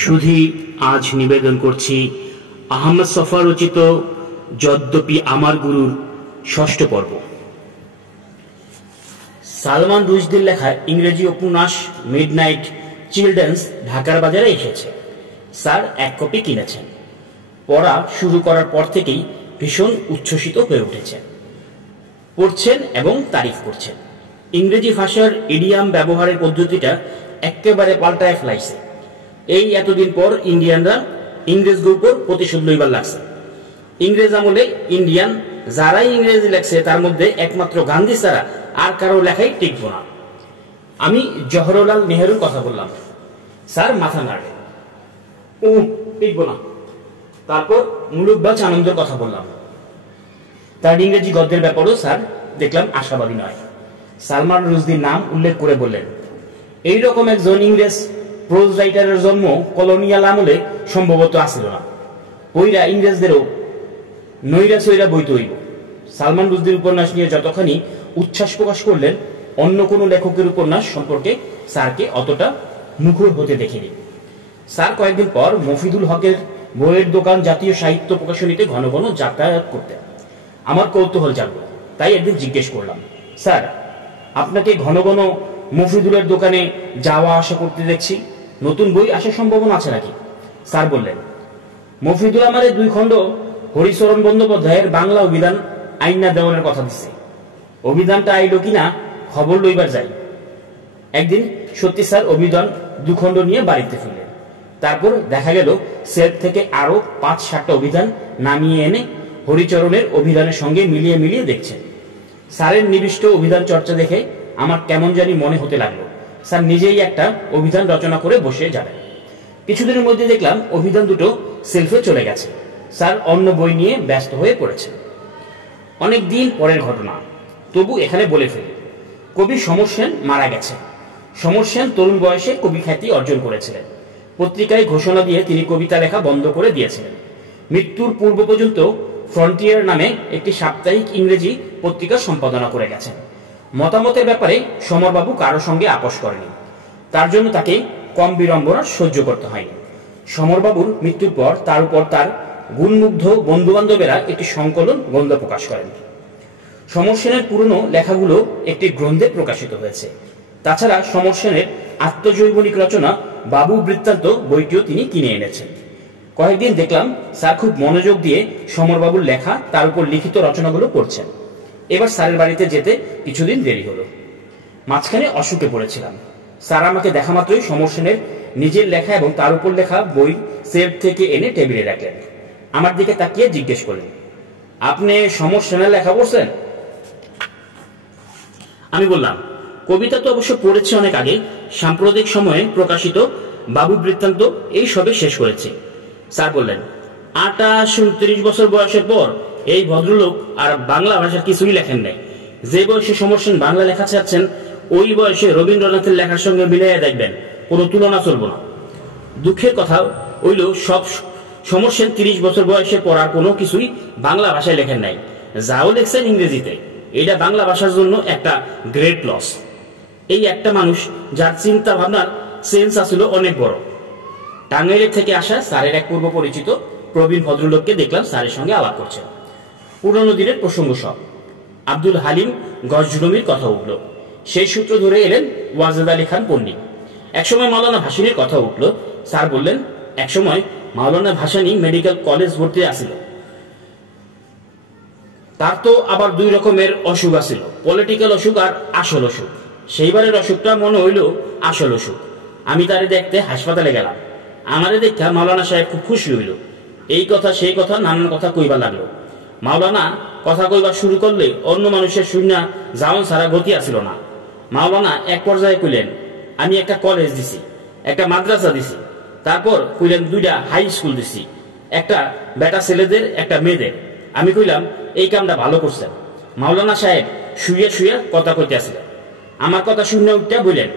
শুধু আজ নিবেদন করছি আহমদ সফা রচিত যদ্যপি আমার গুরুর ষষ্ঠ পর্ব। সালমান রুশদির লেখা ইংরেজি উপন্যাস মিডনাইট চিলড্রেন্স ঢাকার বাজারে এসেছে। স্যার এক কপি কিনেছেন। পড়া শুরু করার পর থেকেই ভীষণ উচ্ছ্বসিত হয়ে উঠেছেন। পড়ছেন এবং তারিফ করছেন। ইংরেজি ভাষার ইডিয়াম ব্যবহারের পদ্ধতিটা একেবারে পাল্টায় ফেলাইছে। এই এতদিন পর ইন্ডিয়ানরা ইংরেজদের উপর প্রতিশোধ লইবার লাগছে। ইংরেজ আমলে ইন্ডিয়ান যারাই ইংরেজি লেখছে তার মধ্যে একমাত্র গান্ধী ছাড়া আর কারো লেখাই টিকব না। আমি জওহরলাল নেহরুর কথা বললাম। স্যার মাথা নাড়ে, টিকব না। তারপর মুলুকবাজ আনন্দের কথা বললাম। তার ইংরেজি গদ্যের ব্যাপারেও স্যার দেখলাম আশাবাদী নয়। সালমান রুশদির নাম উল্লেখ করে বললেন, এইরকম একজন ইংরেজ প্রোজ রাইটারের জন্ম কলোনিয়াল আমলে সম্ভবত আসিল না। ওইরা ইংরেজদেরও নৈরা সৈরা বইতে হইব। সালমান রুশদির উপন্যাস নিয়ে যতখানি উচ্ছ্বাস প্রকাশ করলেন, অন্য কোনো লেখকের উপন্যাস সম্পর্কে স্যারকে অতটা মুখর হতে দেখিনি। স্যার কয়েকদিন পর মফিদুল হকের বইয়ের দোকান জাতীয় সাহিত্য প্রকাশনীতে ঘন ঘন যাতায়াত করতেন। আমার কৌতূহল জাগল, তাই একদিন জিজ্ঞেস করলাম, স্যার আপনাকে ঘন ঘন মফিদুলের দোকানে যাওয়া আসা করতে দেখছি, নতুন বই আসার সম্ভাবনা আছে নাকি? স্যার বললেন, মফিদুল আমারে 2 খণ্ড হরিচরণ বন্দ্যোপাধ্যায়ের বাংলা অভিধান আইনা দেওয়ানের কথা দিচ্ছে। অভিধানটা আইলো কিনা খবর লইবার যাই। একদিন সত্যি স্যার অভিধান 2 খণ্ড নিয়ে বাড়িতে ফিরলেন। তারপর দেখা গেল সেট থেকে আরো 5-7টা অভিধান নামিয়ে এনে হরিচরণের অভিধানের সঙ্গে মিলিয়ে মিলিয়ে দেখছেন। স্যারের নিবিষ্ট অভিধান চর্চা দেখে আমার কেমন জানি মনে হতে লাগলো স্যার নিজেই একটা অভিধান রচনা করে বসে যাবেন। কিছুদিনের মধ্যে দেখলাম অভিধান দুটো সেলফে চলে গেছে। স্যার অন্য বই নিয়ে ব্যস্ত হয়ে পড়েছেন। অনেক দিন পরের ঘটনা, তবু এখানে বলে ফেলি। কবি সমর সেন মারা গেছেন। সমর সেন তরুণ বয়সে কবি খ্যাতি অর্জন করেছিলেন। পত্রিকায় ঘোষণা দিয়ে তিনি কবিতা লেখা বন্ধ করে দিয়েছিলেন। মৃত্যুর পূর্ব পর্যন্ত ফ্রন্টিয়ার নামে একটি সাপ্তাহিক ইংরেজি পত্রিকা সম্পাদনা করে গেছেন। মতামতের ব্যাপারে সমরবাবু কারো সঙ্গে আপোষ করেনি। তার জন্য তাকে কম বিড়ম্বনা সহ্য করতে হয়নি। সমরবাবুর মৃত্যুর পর তার উপর তার গুণমুগ্ধ বন্ধু বান্ধবেরা একটি সংকলন গ্রন্থ প্রকাশ করেন। সমর সেনের পুরনো লেখাগুলো একটি গ্রন্থে প্রকাশিত হয়েছে। তাছাড়া সমর সেনের আত্মজৈবনিক রচনা বাবু বৃত্তান্ত বইটিও তিনি কিনে এনেছেন। কয়েকদিন দেখলাম স্যার খুব মনোযোগ দিয়ে সমরবাবুর লেখা তার উপর লিখিত রচনাগুলো পড়ছেন। এবার স্যারের বাড়িতে যেতে কিছুদিন দেরি হলো। মাঝখানে অসুখে পড়েছিলাম। স্যার আমাকে দেখা মাত্রই সমর সেনের নিজের লেখা এবং তার উপর লেখা বই সেট থেকে এনে টেবিলে রাখলেন। আমার দিকে তাকিয়ে জিজ্ঞেস করলেন, আপনি সমর সেনের লেখা পড়ছেন? আমি বললাম, কবিতা তো অবশ্য পড়েছি অনেক আগে, সাম্প্রতিক সময়ে প্রকাশিত বাবু বৃত্তান্ত এই সবে শেষ করেছি। স্যার বললেন, 28-29 বছর বয়সের পর এই ভদ্রলোক আর বাংলা ভাষার কিছুই লেখেন নাই। যে বয়সে সমর সেন বাংলা লেখা চাচ্ছেন, ওই বয়সে রবীন্দ্রনাথের লেখার সঙ্গে মিলাইয়া দেখবেন, কোনো তুলনা চলব না। দুঃখের কথা হইল, সব সমর সেন 30 বছর বয়সে পড়ার কোনো কিছুই বাংলা ভাষায় লেখেন নাই। যাও লেখছেন ইংরেজিতে। এটা বাংলা ভাষার জন্য একটা গ্রেট লস। এই একটা মানুষ যার চিন্তা ভাবনার সেন্স আসছিল অনেক বড়। টাঙ্গাইলের থেকে আসা স্যারের এক পূর্ব পরিচিত প্রবীণ ভদ্রলোককে দেখলাম স্যারের সঙ্গে আলাপ করছেন। পুরনো দিনের প্রসঙ্গ সব। আব্দুল হালিম গজরুমির কথা উঠল। সেই সূত্র ধরে এলেন ওয়াজেদ আলী খান পন্ডিত। একসময় মাওলানা ভাসানীর কথা উঠল। স্যার বললেন, একসময় মাওলানা ভাসানী মেডিকেল কলেজ ভর্তি আসিল। তার তো আবার 2 রকমের অসুখ আছিল, পলিটিক্যাল অসুখ আর আসল অসুখ। সেইবারের অসুখটা মনে হইল আসল অসুখ। আমি তারে দেখতে হাসপাতালে গেলাম। আমারে দেখা মাওলানা সাহেব খুব খুশি হইল। এই কথা সেই কথা নানান কথা কইবার লাগলো। মাওলানা কথা কইবার শুরু করলে অন্য মানুষের শুনিয়া যাওন ছাড়া গতি আসিল না। মাওলানা এক পর্যায়ে কইলেন, আমি একটা কলেজ দিছি, একটা মাদ্রাসা দিছি, তারপর কইলেন 2টা হাই স্কুল দিছি, একটা বেটা ছেলেদের একটা মেয়েদের। আমি কইলাম, এই কামটা ভালো করছেন। মাওলানা সাহেব শুয়ে শুয়ে কথা কইতে আসলেন। আমার কথা শুনে উঠতে বললেন,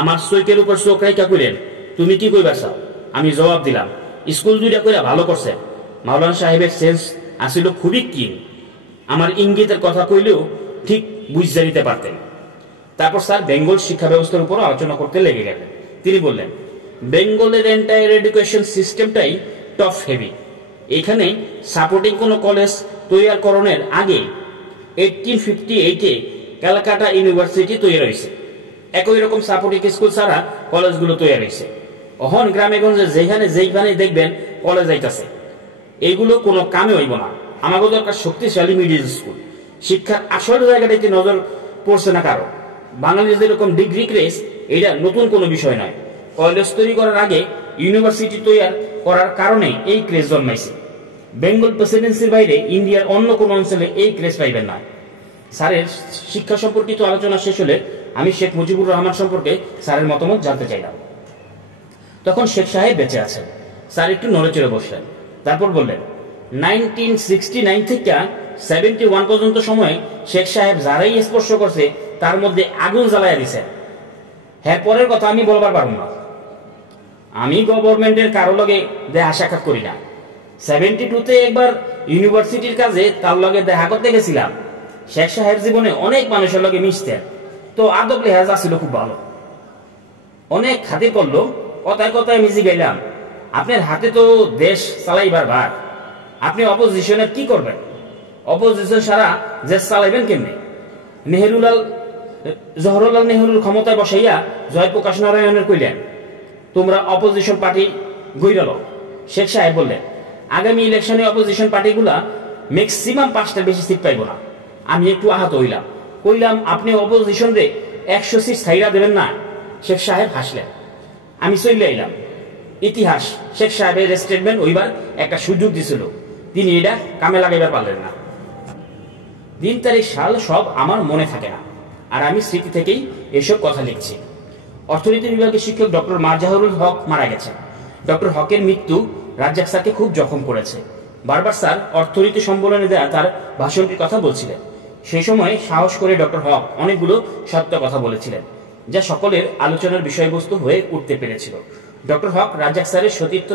আমার চোখের উপর চোখ রেখা কইলেন, তুমি কি কইবার চাও? আমি জবাব দিলাম, স্কুল 2টা কইরা ভালো করছে। মাওলানা সাহেবের সেন্স আসিল খুবই কিন। আমার ইঙ্গিতের কথা কইলেও ঠিক বুঝতে দিতে পারতেন। তারপর স্যার বেঙ্গল শিক্ষা ব্যবস্থার উপর আলোচনা করতে লেগে গেলেন। তিনি বললেন, বেঙ্গলের এন্টায়ার এডুকেশন সিস্টেমটাই টফ হেভি। এখানে সাপোর্টিং কোনো কলেজ তৈরিকরণের আগে 1858-এ ক্যালকাটা ইউনিভার্সিটি তৈরি হয়েছে। একই রকম সাপোর্টিং স্কুল ছাড়া কলেজগুলো তৈরি হয়েছে। অহন গ্রামে গঞ্জে যেখানে দেখবেন কলেজ আইতাছে, এইগুলো কোনো কামে হইব না। আমাদের দরকার শক্তিশালী মিডিল স্কুল। শিক্ষার আসল জায়গাটাতে নজর পড়ছে না কারো। বাঙালির যেরকম ডিগ্রি ক্রেজ, এটা নতুন কোনো বিষয় নয়। কলেজ তৈরি করার আগে ইউনিভার্সিটি তৈরি করার কারণে এই ক্রেজ জন্মাইছে। বেঙ্গল প্রেসিডেন্সির বাইরে ইন্ডিয়ার অন্য কোনো অঞ্চলে এই ক্রেজ পাইবেন না। স্যারের শিক্ষা সম্পর্কিত আলোচনা শেষ হলে আমি শেখ মুজিবুর রহমান সম্পর্কে স্যারের মতামত জানতে চাইলাম। তখন শেখ সাহেব বেঁচে আছেন। স্যার একটু নড়েচড়ে বসলেন, তারপর বললেন, 1969 থেকে 71 পর্যন্ত সময়ে শেখ সাহেব যারাই স্পর্শ করছে তার মধ্যে আগুন জ্বালাইয়া দিছেন। হ্যাঁ, পরের কথা আমি বলবার পারব না। আমি গভর্নমেন্টের কারো লগে দেখা সাক্ষাৎ করি না। 72-তে একবার ইউনিভার্সিটির কাজে তার লগে দেখা করতে গেছিলাম। শেখ সাহেব জীবনে অনেক মানুষের লগে মিশতেন, তো আদব লেহাজ ছিল খুব ভালো। অনেক খাতির করলো, কথায় কথায় মিজি গেলাম, আপনার হাতে তো দেশ চালাইবার ভার, আপনি অপোজিশনের কি করবেন? অপোজিশন সারা দেশ চালাইবেন কেমনে? জওহরলাল নেহরুর ক্ষমতায় বসাইয়া জয়প্রকাশ নারায়ণের কইলেন, তোমরা অপোজিশন পার্টি গইরাল। শেখ সাহেব বললেন, আগামী ইলেকশনে অপোজিশন পার্টিগুলা ম্যাক্সিমাম 5টার বেশি সিট পাইব না। আমি একটু আহত হইলাম, কইলাম, আপনি অপোজিশন রে 100 সিট ছাইরা দেবেন না? শেখ সাহেব হাসলেন। আমি চলে আইলাম। ইতিহাস শেখ সাহেবের স্টেটমেন্ট ওইবার একটা সুযোগ দিছিল, তিনি এটা কামে লাগাইবার পারলেন না। দিন তারিখ সাল সব আমার মনে থাকে না, আর আমি স্মৃতি থেকেই এসব কথা লিখছি। অর্থনীতি বিভাগের শিক্ষক ডক্টর মাজাহরুল হক মারা গেছেন। ডক্টর হকের মৃত্যু রাজ্জাক স্যারকে খুব জখম করেছে। বারবার স্যার অর্থনীতি সম্মেলনে দেয়া তার ভাষণটির কথা বলছিলেন। সেই সময় সাহস করে ডক্টর হক অনেকগুলো সত্য কথা বলেছিলেন, যা সকলের আলোচনার বিষয়বস্তু হয়ে উঠতে পেরেছিল। ডক্টর হক রাজ্জাক স্যারের সতীর্থ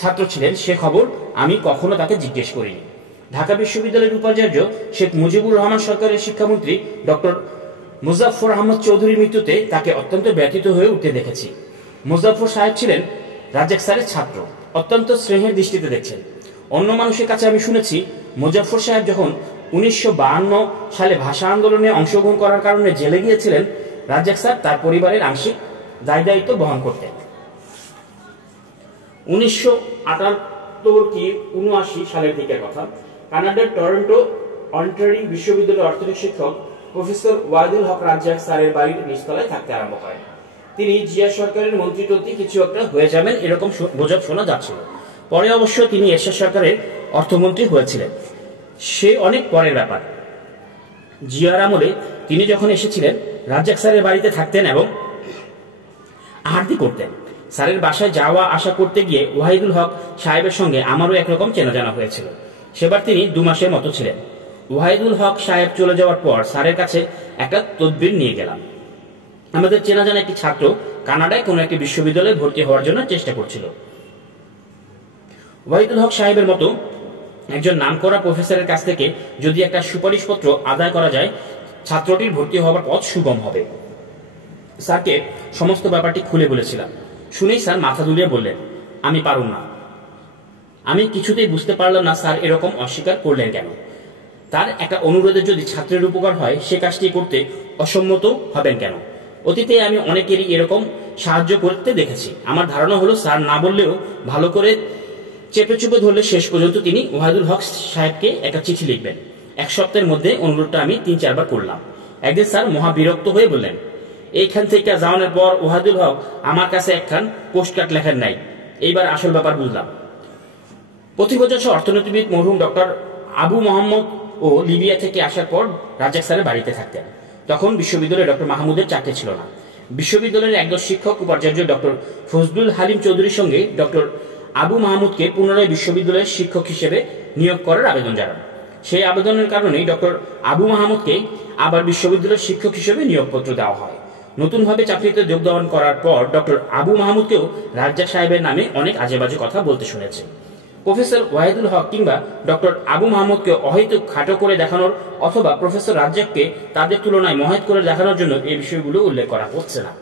ছাত্র ছিলেন, সে খবর আমি কখনো তাকে জিজ্ঞেস করিনি। ঢাকা বিশ্ববিদ্যালয়ের উপাচার্য শেখ মুজিবুর রহমান সরকারের শিক্ষামন্ত্রী ডক্টর মুজাফফর আহমদ চৌধুরীর মৃত্যুতে তাকে অত্যন্ত ব্যথিত হয়ে উঠতে দেখেছি। মুজাফফর সাহেব ছিলেন রাজ্জাক স্যারের ছাত্র, অত্যন্ত স্নেহের দৃষ্টিতে দেখছেন। অন্য মানুষের কাছে আমি শুনেছি, মুজাফফর সাহেব যখন 1952 সালে ভাষা আন্দোলনে অংশগ্রহণ করার কারণে জেলে গিয়েছিলেন, রাজ্জাক স্যার তার পরিবারের আংশিক দায়িত্ব বহন করতেন। 1978 সালের দিকের কথা, কানাডার টরন্টো অন্টারিও বিশ্ববিদ্যালয়ের অর্থনীতি শিক্ষক প্রফেসর ওয়াহিদুল হক রাজ্জাক স্যারের বাড়ির নিচতলায় থাকতে আরম্ভ করেন। তিনি জিয়া সরকারের মন্ত্রী কিছু একটা হয়ে যাবেন এরকম গুজব শোনা যাচ্ছিল। পরে অবশ্য তিনি এরশাদ সরকারের অর্থমন্ত্রী হয়েছিলেন, সে অনেক পরের ব্যাপার। জিয়ার আমলে তিনি যখন এসেছিলেন, রাজ্জাক স্যারের বাড়িতে থাকতেন এবং আহারতি করতেন। স্যারের বাসায় যাওয়া আসা করতে গিয়ে ওয়াহিদুল হক সাহেবের সঙ্গে আমারও একরকম চেনাজানা হয়েছিল। সেবার তিনি 2 মাসের মতো ছিলেন। ওয়াহিদুল হক সাহেব চলে যাওয়ার পর স্যারের কাছে একটা তদবির নিয়ে গেলাম। আমাদের চেনাজানা একটি ছাত্র কানাডায় কোনো একটি বিশ্ববিদ্যালয়ে ভর্তি হওয়ার জন্য চেষ্টা করছিল। ওয়াহিদুল হক সাহেবের মতো একজন নামকরা প্রফেসরের কাছ থেকে যদি একটা সুপারিশপত্র আদায় করা যায়, ছাত্রটির ভর্তি হওয়ার পথ সুগম হবে। স্যারকে সমস্ত ব্যাপারটি খুলে বলেছিলাম। শুনেই স্যার মাথা দুলিয়ে বললেন, আমি পারুম না। আমি কিছুতেই বুঝতে পারলাম না স্যার এরকম অস্বীকার করলেন কেন। তার একটা অনুরোধে যদি ছাত্রের উপকার হয়, সে কাজটি করতে অসম্মত হবেন কেন? অতীতে আমি অনেকেরই এরকম সাহায্য করতে দেখেছি। আমার ধারণা হলো স্যার না বললেও ভালো করে চেপে চুপে ধরলে শেষ পর্যন্ত তিনি ওয়াহিদুল হক সাহেবকে একটা চিঠি লিখবেন। 1 সপ্তাহের মধ্যে অনুরোধটা আমি 3-4 বার করলাম। একদিন স্যার মহাবিরক্ত হয়ে বললেন, এইখান থেকে যাওয়ানোর পর ওয়াহিদুল হক আমার কাছে একখান পোস্টকার্ড লেখার নাই। এইবার আসল ব্যাপার বুঝলাম। প্রতিবছর অর্থনীতিবিদ মরহুম ডক্টর আবু মোহাম্মদ ও লিবিয়া থেকে আসার পর রাজ্জাক স্যারের বাড়িতে থাকতেন। তখন বিশ্ববিদ্যালয়ে ডক্টর মাহমুদের চাকরি ছিল না। বিশ্ববিদ্যালয়ের একজন শিক্ষক উপাচার্য ডক্টর ফজলুল হালিম চৌধুরীর সঙ্গে ডক্টর আবু মাহমুদকে পুনরায় বিশ্ববিদ্যালয়ের শিক্ষক হিসেবে নিয়োগ করার আবেদন জানান। সেই আবেদনের কারণেই ডক্টর আবু মাহমুদকে আবার বিশ্ববিদ্যালয়ের শিক্ষক হিসেবে নিয়োগপত্র দেওয়া হয়। নতুনভাবে চাকরিতে যোগদান করার পর ডক্টর আবু মাহমুদকেও রাজ্জাক সাহেবের নামে অনেক আজেবাজে কথা বলতে শুনেছে। প্রফেসর ওয়াহিদুল হক কিংবা ডক্টর আবু মাহমুদকে অহেতুক খাটো করে দেখানোর অথবা প্রফেসর রাজ্জাককে তাদের তুলনায় মহৎ করে দেখানোর জন্য এই বিষয়গুলো উল্লেখ করা হচ্ছে না।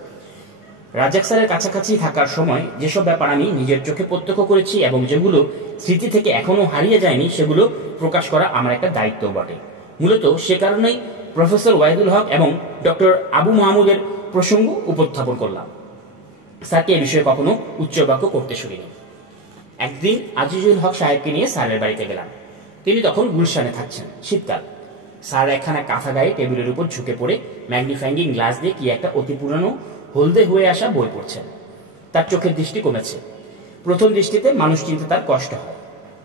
রাজ্জাক স্যারের কাছাকাছি থাকার সময় যেসব ব্যাপার আমি নিজের চোখে প্রত্যক্ষ করেছি এবং যেগুলো স্মৃতি থেকে এখনো হারিয়ে যায়নি সেগুলো প্রকাশ করা আমার একটা দায়িত্ব বটে। মূলত সে কারণেই প্রফেসর ওয়াহিদুল হক এবং ডক্টর আবু মাহমুদের প্রসঙ্গ উপস্থাপন করলাম। স্যারকে এ বিষয়ে কখনো উচ্চবাক্য করতে শুনিনি। একদিন আজিজুল হক সাহেবকে নিয়ে স্যারের বাড়িতে গেলাম। তিনি তখন গুলশানে থাকছেন, শীতকাল। স্যার একখানা কাঁথা গায়ে টেবিলের উপর ঝুঁকে পড়ে ম্যাগনিফাইং গ্লাস দিয়ে কি একটা অতি পুরানো হলদে হয়ে আসা বই পড়ছেন। তার চোখের দৃষ্টি কমেছে। প্রথম দৃষ্টিতে মানুষ চিনতে তার কষ্ট হয়।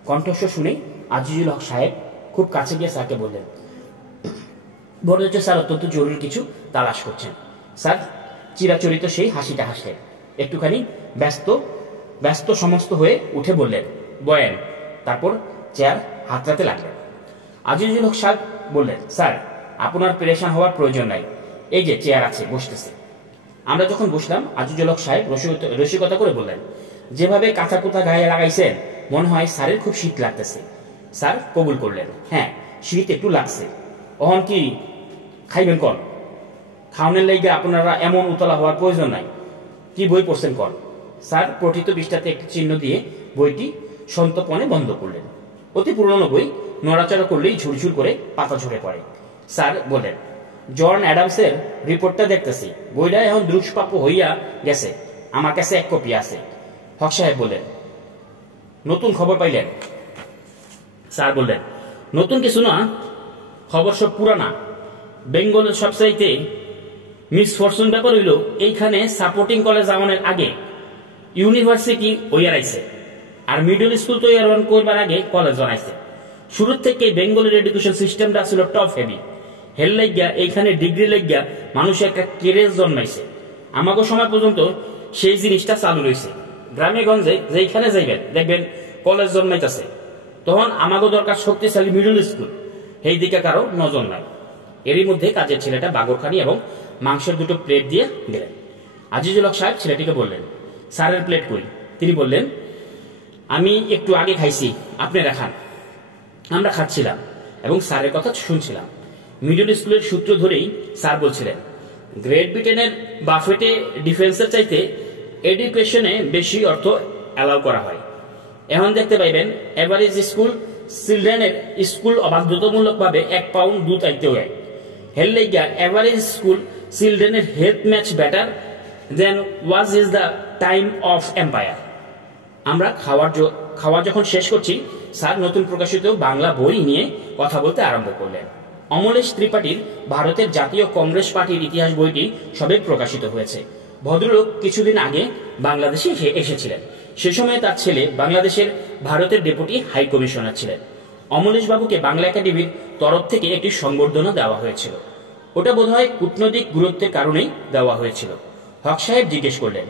কণ্ঠস্বর শুনেই আজিজুল হক সাহেব খুব কাছে গিয়ে স্যারকে বললেন, মনে হচ্ছে স্যার অত্যন্ত জরুরি কিছু তালাশ করছেন। স্যার চিরাচরিত সেই হাসিটা হাসলেন, একটুখানি ব্যস্ত সমস্ত হয়ে উঠে বললেন, বয়েন। তারপর চেয়ার হাতড়াতে লাগলেন। আজিজুল হক সাহেব বললেন, স্যার আপনার পেরেশান হওয়ার প্রয়োজন নাই, এই যে চেয়ার আছে, বসতেছে। আমরা যখন বসলাম আজিজুল হক সাহেব রসিকতা করে বললেন, যেভাবে কাঁথা কুথা গায়ে লাগাইছেন মনে হয় স্যারের খুব শীত লাগতেছে। স্যার কবুল করলেন, হ্যাঁ শীত একটু লাগছে। অহন কি খাইবেন কন? খাওয়ানোর লাইগে আপনারা এমন উতলা হওয়ার প্রয়োজন নাই। কি বই পড়ছেন কন? স্যার পঠিত পৃষ্ঠাতে একটি চিহ্ন দিয়ে বইটি সন্তপনে বন্ধ করলেন। অতি পুরনো বই, নড়াচড়া করলেই ঝুরঝুর করে পাতা ঝরে পড়ে। স্যার বললেন, জন অ্যাডামসের রিপোর্টটা দেখতেছি, বইটা এখন দুষ্প্রাপ্য হইয়া গেছে, আমার কাছে এক কপি আছে। হক সাহেব বললেন, নতুন খবর পাইলেন? স্যার বললেন, নতুন কিছু না, খবর সব পুরানা। বেঙ্গলের সবচাইতে মিসফরচুন ব্যাপার হইল, এইখানে সাপোর্টিং কলেজ আমাদের আগে ইউনিভার্সিটি ওয়ার আইছে, আর মিডল স্কুল তৈরি করবার আগে কলেজ বানাইছে। শুরু থেকে বেঙ্গলের এডুকেশন সিস্টেমটা ছিল টপ হেভি। হেল লাগিয়া এইখানে ডিগ্রি লাগিয়া মানুষের একটা কেরেজ জন্মাইছে। আমাকে সময় পর্যন্ত সেই জিনিসটা চালু রয়েছে। গ্রামে গঞ্জে যেখানে যাইবেন দেখবেন কলেজ জন্মাইতেছে। তখন আমাকে দরকার শক্তিশালী মিডল স্কুল, সেই দিকে কারো নজর নাই। এরই মধ্যে কাজের ছেলেটা বাগরখানি এবং মাংসের দুটো প্লেট দিয়ে দিলেন। আজিজুল হক সাহেব ছেলেটিকে বললেন, স্যারের প্লেট কই? তিনি বললেন, আমি একটু আগে খাইছি, আপনি রাখান। আমরা খাচ্ছিলাম এবং স্যারের কথা শুনছিলাম। মিডল স্কুলের সূত্র ধরেই স্যার বলছিলেন, গ্রেট ব্রিটেনের বাফেটে ডিফেন্সের চাইতে এডুকেশনে বেশি অর্থ অ্যালাউ করা হয়। এখন দেখতে পাইবেন এভারেজ স্কুল চিলড্রেনের স্কুল বাধ্যতামূলকভাবে 1 পাউন্ড দুধ আইতে হয়। হেল লাইগা এভারেজ স্কুল চিলড্রেনের health much better than was is the time of empire. আমরা খাওয়া যখন শেষ করছি, স্যার নতুন প্রকাশিত বাংলা বই নিয়ে কথা বলতে আরম্ভ করলেন। অমলেশ ত্রিপাঠীর ভারতের জাতীয় কংগ্রেস পার্টির ইতিহাস বইটি সবে প্রকাশিত হয়েছে। ভদ্রলোক কিছুদিন আগে বাংলাদেশে এসেছিলেন। সে সময় তার ছেলে বাংলাদেশের ভারতের ডেপুটি হাই কমিশনার ছিলেন। অমলেশ বাবুকে বাংলা একাডেমির তরফ থেকে একটি সংবর্ধনা দেওয়া হয়েছিল। ওটা বোধহয় কূটনৈতিক গুরুত্বের কারণেই দেওয়া হয়েছিল। হক সাহেব জিজ্ঞেস করলেন,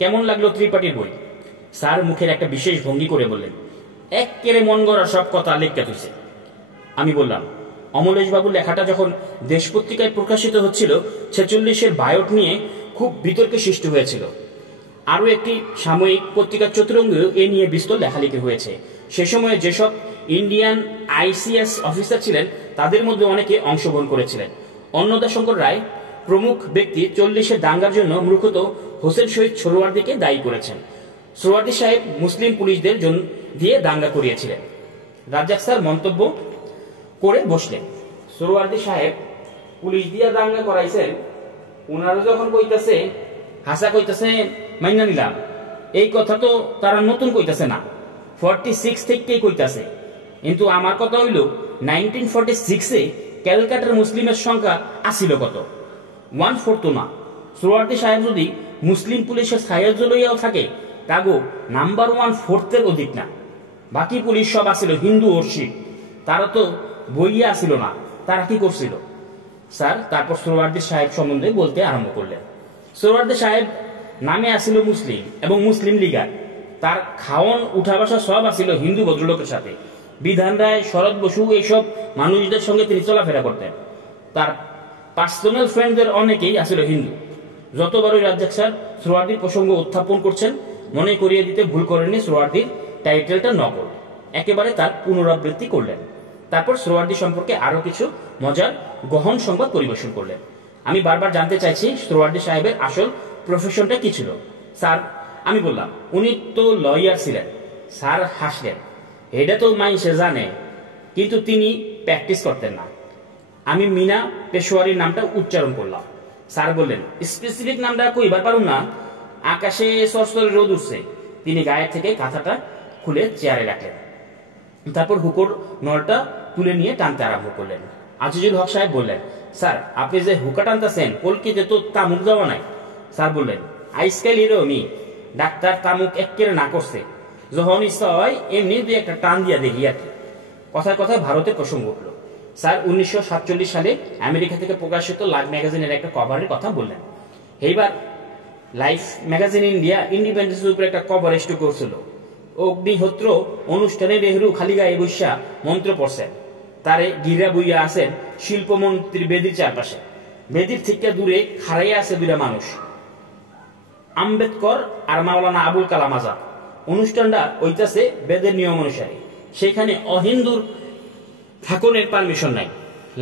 কেমন লাগলো ত্রিপাঠীর বই? স্যার মুখের একটা বিশেষ ভঙ্গি করে বললেন, এক্কেরে মন গড়া সব কথা লেখা তুইছে। আমি বললাম, অমলেশ বাবুর লেখাটা যখন দেশ পত্রিকায় প্রকাশিত হচ্ছিল 46-এর বায়োট নিয়ে খুব বিতর্কের সৃষ্টি হয়েছিল। আরও একটি সাময়িক পত্রিকার চতুরঙ্গেও এ নিয়ে বিস্তর লেখালেখি হয়েছে। সে সময়ে যেসব ইন্ডিয়ান ICS অফিসার ছিলেন তাদের মধ্যে অনেকে অংশগ্রহণ করেছিলেন। অন্নদাশঙ্কর রায় প্রমুখ ব্যক্তি 40-এর দাঙ্গার জন্য মূলত হোসেন শহীদ সোহরাওয়ার্দীকে দায়ী করেছেন। সোহরাওয়ার্দী সাহেব মুসলিম পুলিশদের দিয়ে দাঙ্গা করিয়েছিলেন। রাজ্জাক স্যার মন্তব্য করে বসলেন, সোহরাওয়ার্দী সাহেব পুলিশ দিয়ে দাঙ্গা করাইছেন, ওনারা যখন কইতাছে হাসা কইতাছে মাইনা নিলাম, এই কথা তো তারা নতুন কইতাছে না, 46 থেকেই কইতাছে। কিন্তু আমার কথা হইল 1946-এ ক্যালকাটার মুসলিমের সংখ্যা আসিল কত? 1/4 তো না। সোহরাওয়ার্দী সাহেব যদি মুসলিম পুলিশের সাহায্য লইয়াও থাকে, তাগো নাম্বার 1/4-এর অধিক না। বাকি পুলিশ সব আসিল হিন্দু ও শিখ। তারা তো বইয়া আসিল না, তারা কি করছিল? স্যার তারপর সোহরাওয়ার্দী সাহেব সম্বন্ধে বলতে আরম্ভ করলেন। সোহরাওয়ার্দী সাহেব নামে আসিল মুসলিম এবং মুসলিম লীগার। তার খাওয়ন উঠা বসা সব আসিল হিন্দু ভদ্রলোকের সাথে। বিধান রায়, শরৎ বসু এইসব মানুষদের সঙ্গে তিনি চলাফেরা করতেন। তার পার্সোনাল ফ্রেন্ডদের অনেকেই আসিল হিন্দু। যতবারই রাজ্জাক স্যার সোহরাওয়ার্দীর প্রসঙ্গ উত্থাপন করছেন, মনে করিয়ে দিতে ভুল করেননি সোহরাওয়ার্দীর টাইটেলটা নকল, একেবারে তার পুনরাবৃত্তি করলেন। তারপর সোহরাওয়ার্দী সম্পর্কে আরো কিছু মজার গহন সংবাদ পরিবেশন করলেন। আমি বারবার জানতে চাইছি সোহরাওয়ার্দী সাহেবের আসল প্রফেশনটা কি ছিল? স্যার আমি বললাম, উনি তো লয়ার ছিলেন। স্যার হাসলেন, এটা তো মাইসে জানে, কিন্তু তিনি প্র্যাকটিস করতেন না। আমি মিনা পেশোয়ারির নামটা উচ্চারণ করলাম। স্যার বললেন, স্পেসিফিক নামটা কইবার পারুন না, আকাশে সরসরে রোদ উঠছে। তিনি গায়ের থেকে কাঁথাটা খুলে চেয়ারে রাখলেন, তারপর হুকোর নলটা তুলে নিয়ে টানতে আরম্ভ করলেন। আজিজুল হক সাহেব বললেন, স্যার আপনি যে হুকা টানতেছেন, কলকিতে তো তামুক দেওয়া নাই। স্যার বললেন, আইসকাল এরমি ডাক্তার তামুক একেবারে না করছে, যখন ইচ্ছা হয় এমনি দুই একটা টান দিয়া দেখি আর কি। কথায় কথায় ভারতে প্রসঙ্গ উঠল। স্যার 1947 সালে আমেরিকা থেকে প্রকাশিত লাইফ ম্যাগাজিনের একটা কভারের কথা বললেন। এইবার লাইফ ম্যাগাজিন ইন্ডিয়া ইন্ডিপেন্ডেন্সের উপরে একটা কভার স্টু করছিল। অগ্নিহোত্র অনুষ্ঠানে নেহরু খালি গায়ে বৈশা মন্ত্র পড়ছেন, তারে গিরা বইয়া আছেন শিল্পমন্ত্রী বেদির চারপাশে। বেদির থেকে দূরে খাড়াইয়া আছে দুইটা মানুষ, আম্বেদকর আর মাওলানা আবুল কালাম আজাদ। অনুষ্ঠানটা হইতাছে বেদের নিয়ম অনুসারে, সেখানে অহিন্দুর থাকনের পারমিশন নাই।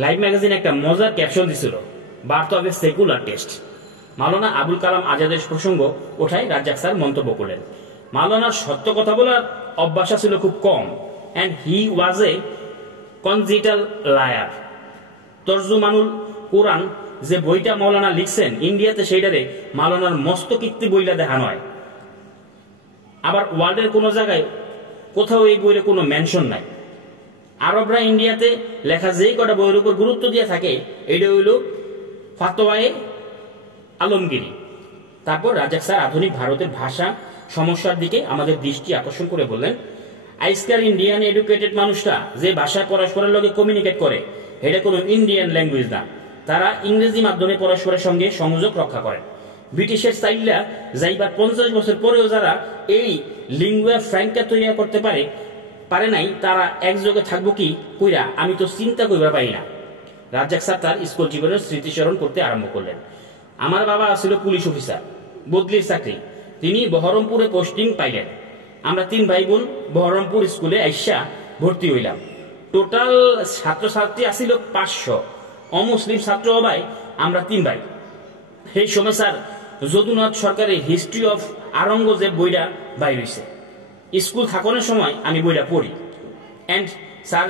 লাইভ ম্যাগাজিন একটা মজার ক্যাপশন দিছিল, birth of a secular test. Maulana Abul Kalam আজাদের প্রসঙ্গ ওঠায় রাজ্জাক স্যার মন্তব্য করলেন, মাওলানার সত্য কথা বলার অভ্যাস ছিল খুব কম, and he was A কনজিটাল liar. তর্জুমানুল কোরআন যে বইটা মাওলানা লিখছেন ইন্ডিয়াতে, সেইটারে মাওলানার মস্ত কীর্তি বইলা দেখানো হয়। আবার ওয়ার্ল্ডের কোনো জায়গায় কোথাও এই বইয়ের কোনো মেনশন নাই। আরবরা ইন্ডিয়াতে লেখা যেই কটা বইয়ের উপর গুরুত্ব দিয়ে থাকে, এইটা হইল ফাতোয়ায়ে আলমগিরি। তারপর রাজ্জাক স্যার আধুনিক ভারতের ভাষা সমস্যার দিকে আমাদের দৃষ্টি আকর্ষণ করে বললেন, আজকাল ইন্ডিয়ান এডুকেটেড মানুষটা যে ভাষায় পরস্পরের লগে কমিউনিকেট করে, এটা কোনো ইন্ডিয়ান ল্যাঙ্গুয়েজ না। তারা ইংরেজি মাধ্যমে পরস্পরের সঙ্গে সংযোগ রক্ষা করে। ব্রিটিশের চাইল্ডরা যাইবার 50 বছর পরেও যারা এই লিঙ্গুয়া ফ্র্যাঙ্কা তৈরি করতে পারে নাই, তারা একযোগে থাকবো কি কইরা আমি তো চিন্তা কইবার পারি না। রাজ্জাক স্যার তার স্কুল জীবনের স্মৃতিস্মরণ করতে আরম্ভ করলেন। আমার বাবা ছিল পুলিশ অফিসার, বদলির চাকরি। তিনি বহরমপুরে পোস্টিং পাইলেন। আমরা 3 ভাই বোন বহরমপুর স্কুলে আইসা ভর্তি হইলাম। টোটাল ছাত্রছাত্রী আসিল 500, অমুসলিম ছাত্র হবাই আমরা 3 ভাই। সেই সময় স্যার যদুনাথ সরকারের হিস্ট্রি অফ আওরঙ্গজেব বইটা বাইর হইছে। স্কুল থাকানোর সময় আমি বইটা পড়ি। And sir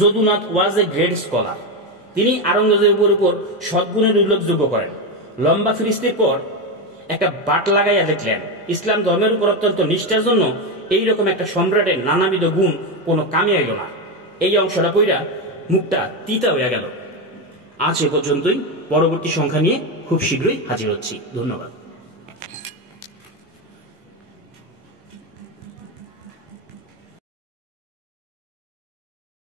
Jadunath was a great scholar. তিনি আওরঙ্গজেবের উপর সদ্গুণের উল্লেখযোগ্য করেন। লম্বা ফিরিস্তির পর একটা বাট লাগাইয়া দেখলেন, ইসলাম ধর্মের উপর অত্যন্ত নিষ্ঠার জন্য এইরকম একটা সম্রাটের নানাবিধ গুণ কোনো কামে আইল না। এই অংশটা পইরা মুখটা তিতা হইয়া গেল। আজ এ পর্যন্তই। পরবর্তী সংখ্যা নিয়ে খুব শীঘ্রই হাজির হচ্ছি। ধন্যবাদ।